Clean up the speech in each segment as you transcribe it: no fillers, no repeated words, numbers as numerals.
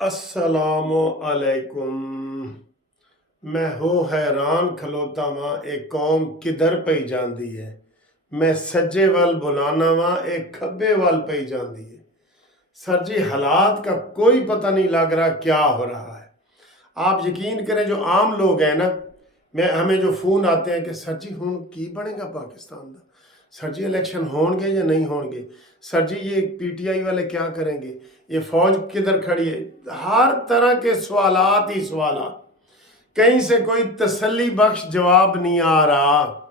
अस्सलाम अलैकुम। मैं हो हैरान खलोता वां एक कौम किधर पई जांदी है। मैं सज्जे वाल बुलाना वां एक खब्बे वाल पई जांदी है। सर जी हालात का कोई पता नहीं लग रहा क्या हो रहा है। आप यकीन करें जो आम लोग हैं ना, हमें जो फोन आते हैं कि सर जी हुण की बनेगा पाकिस्तान का, सर जी इलेक्शन होंगे या नहीं होंगे, सर जी ये पीटीआई वाले क्या करेंगे, ये फौज किधर खड़ी है। हर तरह के सवालात ही सवालात, कहीं से कोई तसल्ली बख्श जवाब नहीं आ रहा।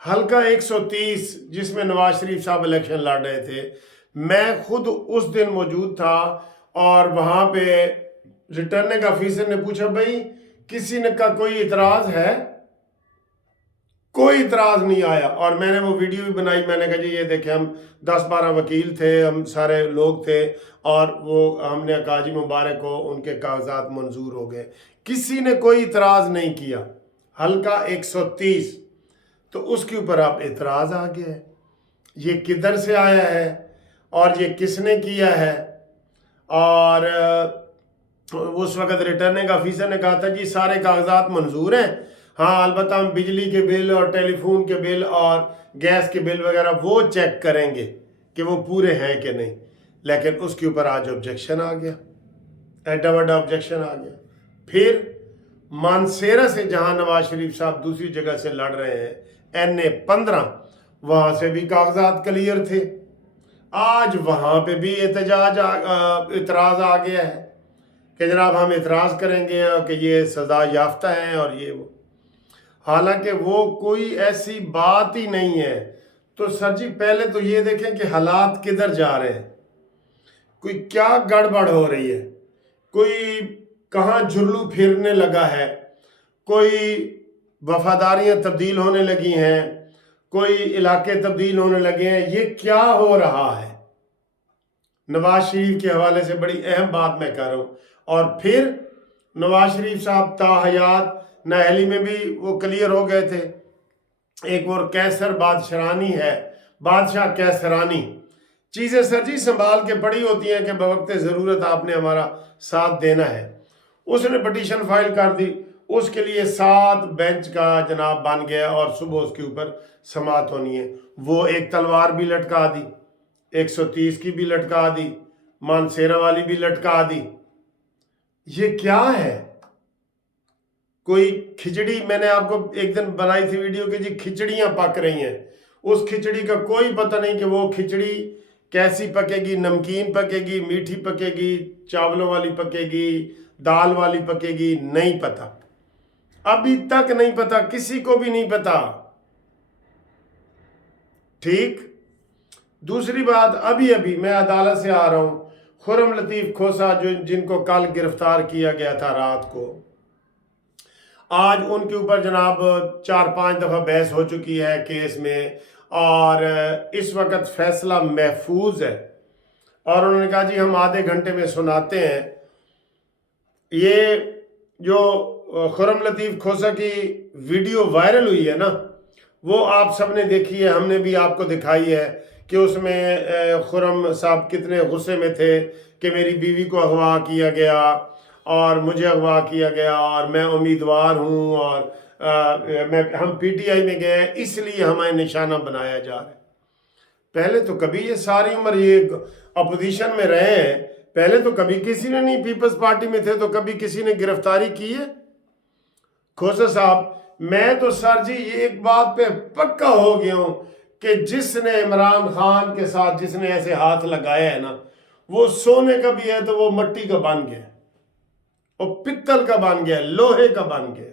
हल्का 130 जिसमें नवाज शरीफ साहब इलेक्शन लड़ रहे थे, मैं खुद उस दिन मौजूद था और वहां पे रिटर्निंग ऑफिसर ने पूछा भाई किसी ने का कोई इतराज है, कोई इतराज नहीं आया। और मैंने वो वीडियो भी बनाई, मैंने कहा जी ये देखे हम 10-12 वकील थे, हम सारे लोग थे और वो हमने कहा जी मुबारक हो उनके कागजात मंजूर हो गए, किसी ने कोई इतराज नहीं किया। हल्का 130, तो उसके ऊपर आप इतराज आ गया है। ये किधर से आया है और ये किसने किया है। और उस वक्त रिटर्निंग ऑफिसर ने कहा था जी सारे कागजात मंजूर हैं, हाँ अलबत्ता हम बिजली के बिल और टेलीफोन के बिल और गैस के बिल वगैरह वो चेक करेंगे कि वो पूरे हैं कि नहीं। लेकिन उसके ऊपर आज ऑब्जेक्शन आ गया, एडा बड़ा ऑब्जेक्शन आ गया। फिर मानसेरा से जहां नवाज शरीफ साहब दूसरी जगह से लड़ रहे हैं NA-15, वहां से भी कागजात क्लियर थे। आज वहां पे भी इतराज आ गया है कि जनाब हम इतराज़ करेंगे कि ये सज़ा याफ्ता हैं और ये वो, हालांकि वो कोई ऐसी बात ही नहीं है। तो सर जी पहले तो ये देखें कि हालात किधर जा रहे हैं, कोई क्या गड़बड़ हो रही है, कोई कहाँ जुल्लू फिरने लगा है, कोई वफादारियां तब्दील होने लगी हैं, कोई इलाके तब्दील होने लगे हैं, ये क्या हो रहा है। नवाज शरीफ के हवाले से बड़ी अहम बात मैं कर रहा हूँ। और फिर नवाज शरीफ साहब ताहयात नाहली में भी वो क्लियर हो गए थे। एक वो कैसर बादशरानी है, बादशाह कैसरानी, चीज़ें सर जी संभाल के पड़ी होती हैं कि बवक्त ज़रूरत आपने हमारा साथ देना है। उसने पटिशन फाइल कर दी, उसके लिए 7 बेंच का जनाब बन गया और सुबह उसके ऊपर समात होनी है। वो एक तलवार भी लटका दी, 130 की भी लटका दी, मानसेरा वाली भी लटका दी। ये क्या है, कोई खिचड़ी, मैंने आपको एक दिन बनाई थी वीडियो कि जी खिचड़ियां पक रही हैं, उस खिचड़ी का कोई पता नहीं कि वो खिचड़ी कैसी पकेगी, नमकीन पकेगी, मीठी पकेगी, चावलों वाली पकेगी, दाल वाली पकेगी, नहीं पता, अभी तक नहीं पता, किसी को भी नहीं पता। ठीक, दूसरी बात, अभी अभी मैं अदालत से आ रहा हूं, खुर्रम लतीफ़ खोसा जिनको कल गिरफ्तार किया गया था रात को, आज उनके ऊपर जनाब 4-5 दफ़ा बहस हो चुकी है केस में और इस वक्त फैसला महफूज है। और उन्होंने कहा जी हम आधे घंटे में सुनाते हैं। ये जो खुर्रम लतीफ़ खोसा की वीडियो वायरल हुई है ना, वो आप सब ने देखी है, हमने भी आपको दिखाई है कि उसमें खुर्रम साहब कितने गुस्से में थे कि मेरी बीवी को अगवा किया गया और मुझे अगवा किया गया और मैं उम्मीदवार हूँ और हम पीटीआई में गए इसलिए हमें निशाना बनाया जा रहा है। पहले तो कभी ये सारी उम्र ये अपोजिशन में रहे हैं, पहले तो कभी किसी ने नहीं, पीपल्स पार्टी में थे तो कभी किसी ने गिरफ्तारी की है। खोसा साहब, मैं तो सर जी ये एक बात पे पक्का हो गया हूं कि जिसने इमरान खान के साथ जिसने ऐसे हाथ लगाया है ना, वो सोने का भी है तो वो मिट्टी का बन गया, वो पित्तल का बन गया, लोहे का बन गया।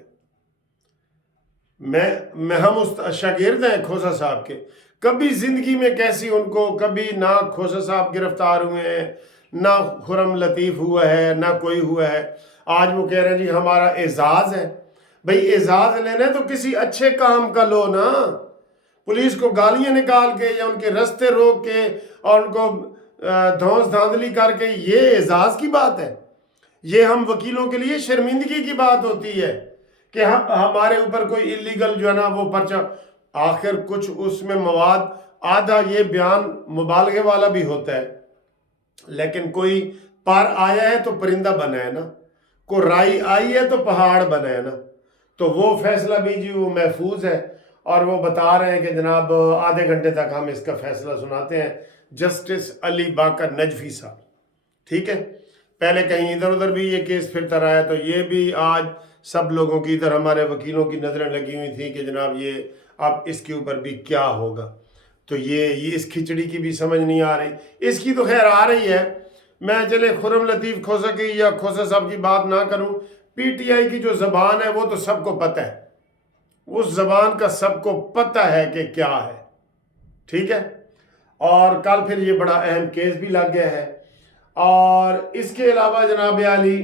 मैं हम उस शागिर्द हैं खोसा साहब के, कभी जिंदगी में कैसी उनको कभी ना खोसा साहब गिरफ्तार हुए हैं, ना खुर्रम लतीफ़ हुआ है, ना कोई हुआ है। आज वो कह रहे हैं जी हमारा एजाज है। भाई एजाज लेना है तो किसी अच्छे काम का लो ना, पुलिस को गालियां निकाल के या उनके रास्ते रोक के और उनको धौंस धांधली करके, ये एजाज की बात है। ये हम वकीलों के लिए शर्मिंदगी की बात होती है कि हमारे ऊपर कोई इलीगल जो है ना वो पर्चा, आखिर कुछ उसमें मवाद आधा ये बयान मुबालगे वाला भी होता है, लेकिन कोई पर आया है तो परिंदा बना है ना, को राई आई है तो पहाड़ बना है ना। तो वो फैसला भी जी वो महफूज है, और वो बता रहे हैं कि जनाब आधे घंटे तक हम इसका फैसला सुनाते हैं, जस्टिस अली बाकर नजफी साहब। ठीक है, पहले कहीं इधर उधर भी ये केस फिरता रहा है, तो ये भी आज सब लोगों की, इधर हमारे वकीलों की नज़रें लगी हुई थी कि जनाब ये अब इसके ऊपर भी क्या होगा। तो ये इस खिचड़ी की भी समझ नहीं आ रही, इसकी तो खैर आ रही है। मैं चले खुरम लतीफ़ खोसा की या खोसा साहब की बात ना करूं, पीटीआई की जो ज़बान है वो तो सबको पता है, उस ज़बान का सबको पता है कि क्या है। ठीक है, और कल फिर ये बड़ा अहम केस भी लग गया है। और इसके अलावा जनाब आली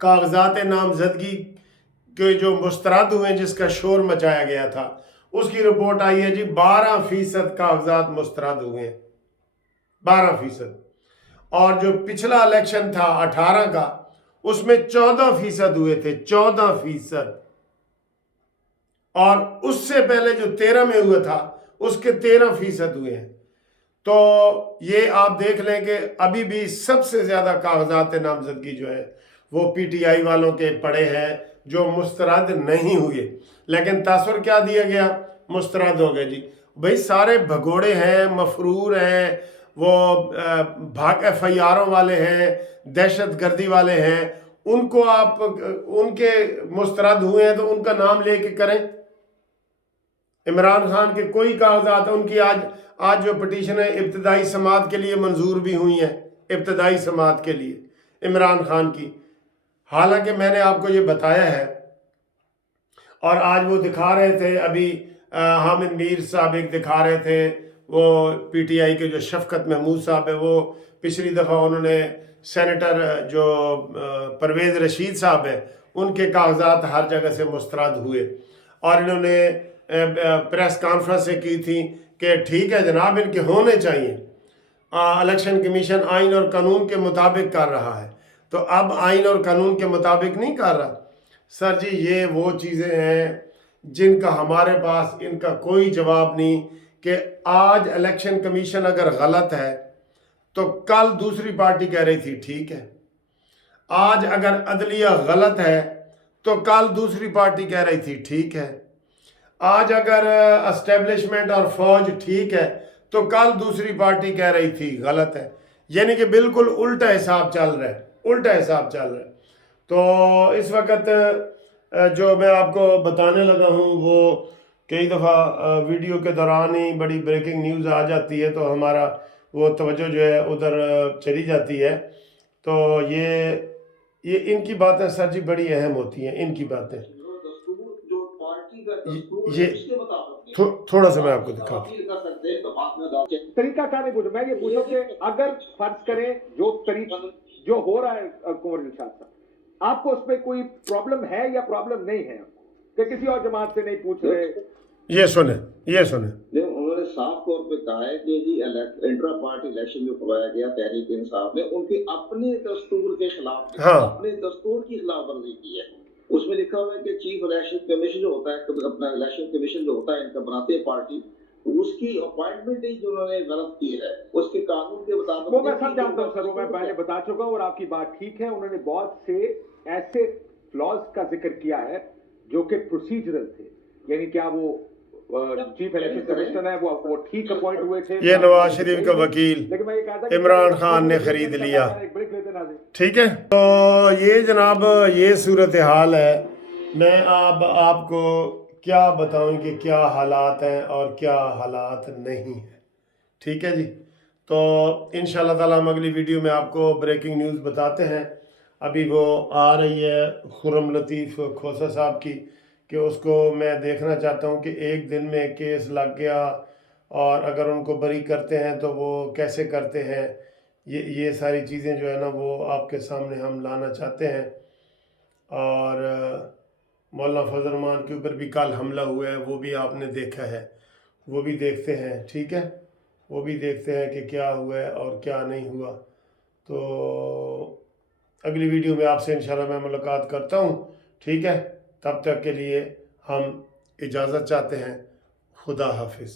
कागजात नामजदगी के जो मुस्तरद हुए जिसका शोर मचाया गया था, उसकी रिपोर्ट आई है जी 12% कागजात मुस्तरद हुए हैं, 12%। और जो पिछला इलेक्शन था 18 का, उसमें 14% हुए थे, 14%। और उससे पहले जो 13 में हुआ था उसके 13% हुए हैं। तो ये आप देख लें कि अभी भी सबसे ज़्यादा कागजात नामजदगी जो है वो पीटीआई वालों के पड़े हैं, जो मुस्तरद नहीं हुए। लेकिन तासुर क्या दिया गया, मुस्तरद हो गए जी। भाई सारे भगोड़े हैं, मफरूर हैं, वो भाग FIRों वाले हैं, दहशत गर्दी वाले हैं, उनको आप उनके मुस्तरद हुए हैं तो उनका नाम लेके करें। इमरान खान के कोई कागजात उनकी आज जो पटिशन है इब्तदाई समात के लिए मंजूर भी हुई हैं, इब्तदाई समात के लिए इमरान खान की। हालांकि मैंने आपको ये बताया है, और आज वो दिखा रहे थे अभी हामिद मीर साहब एक दिखा रहे थे, वो पीटीआई के जो शफकत महमूद साहब है, वो पिछली दफ़ा उन्होंने सेनेटर जो परवेज़ रशीद साहब है उनके कागजात हर जगह से मुस्तरद हुए, और इन्होंने प्रेस कॉन्फ्रेंस से की थी कि ठीक है जनाब इनके होने चाहिए, इलेक्शन कमीशन आइन और कानून के मुताबिक कर रहा है। तो अब आइन और कानून के मुताबिक नहीं कर रहा। सर जी ये वो चीज़ें हैं जिनका हमारे पास इनका कोई जवाब नहीं, कि आज इलेक्शन कमीशन अगर गलत है तो कल दूसरी पार्टी कह रही थी ठीक है, आज अगर अदलिया गलत है तो कल दूसरी पार्टी कह रही थी ठीक है, आज अगर एस्टेब्लिशमेंट और फौज ठीक है तो कल दूसरी पार्टी कह रही थी गलत है। यानी कि बिल्कुल उल्टा हिसाब चल रहा है, उल्टा हिसाब चल रहा है। तो इस वक्त जो मैं आपको बताने लगा हूँ वो कई दफ़ा वीडियो के दौरान ही बड़ी ब्रेकिंग न्यूज़ आ जाती है, तो हमारा वो तवज्जो जो है उधर चली जाती है। तो ये इनकी बातें सर जी बड़ी अहम होती हैं, इनकी बातें। ये थोड़ा सा मैं आपको दिखाता हूँ। तरीका क्या नहीं पूछो, मैं ये पूछूं कि अगर फर्ज करें जो तरीका जो हो रहा है कुंवर दिलशाद साहब, आपको उसमें कोई प्रॉब्लम है या प्रॉब्लम नहीं है, कि किसी और जमात से नहीं पूछ रहे? ये सुने उन्होंने साफ तौर पे कहा है कि जी इंट्रा पार्टी इलेक्शन जो करवाया गया तहरीक इंसाफ ने उनके अपने दस्तूर के खिलाफ, हाँ, अपने दस्तूर की खिलाफवर्जी की है। उसमें लिखा हुआ है कि चीफ इलेक्शन कमीशन जो होता है, अपना इलेक्शन कमीशन जो होता है इनका बनाते हैं पार्टी, उसकी अपॉइंटमेंट ही जो उन्होंने गलत की है उसके कानून के मुताबिक। वो मैं सब जानता हूँ सर, वो मैं पहले बता चुका हूँ, और आपकी बात ठीक है। उन्होंने बहुत से ऐसे फ्लॉज का जिक्र किया है जो कि प्रोसीजरल थे, यानी क्या वो चीफ इलेक्शन कमिश्नर है वो ठीक अपॉइंट हुए थे, ये नवाज शरीफ का वकील लेकिन मैं ये कहा था इमरान खान ने खरीद लिया। ठीक है, तो ये जनाब ये सूरत हाल है। मैं आपको क्या बताऊं कि क्या हालात हैं और क्या हालात नहीं हैं। ठीक है जी, तो इंशाल्लाह ताला हम अगली वीडियो में आपको ब्रेकिंग न्यूज़ बताते हैं। अभी वो आ रही है खुरम लतीफ़ खोसा साहब की, कि उसको मैं देखना चाहता हूँ कि एक दिन में केस लग गया और अगर उनको बरी करते हैं तो वो कैसे करते हैं। ये सारी चीज़ें जो है ना वो आपके सामने हम लाना चाहते हैं। और मौलाना फजल रहमान के ऊपर भी कल हमला हुआ है, वो भी आपने देखा है, वो भी देखते हैं। ठीक है, वो भी देखते हैं कि क्या हुआ है और क्या नहीं हुआ। तो अगली वीडियो में आपसे इंशाल्लाह मैं मुलाकात करता हूँ। ठीक है, तब तक के लिए हम इजाज़त चाहते हैं। खुदा हाफिज़।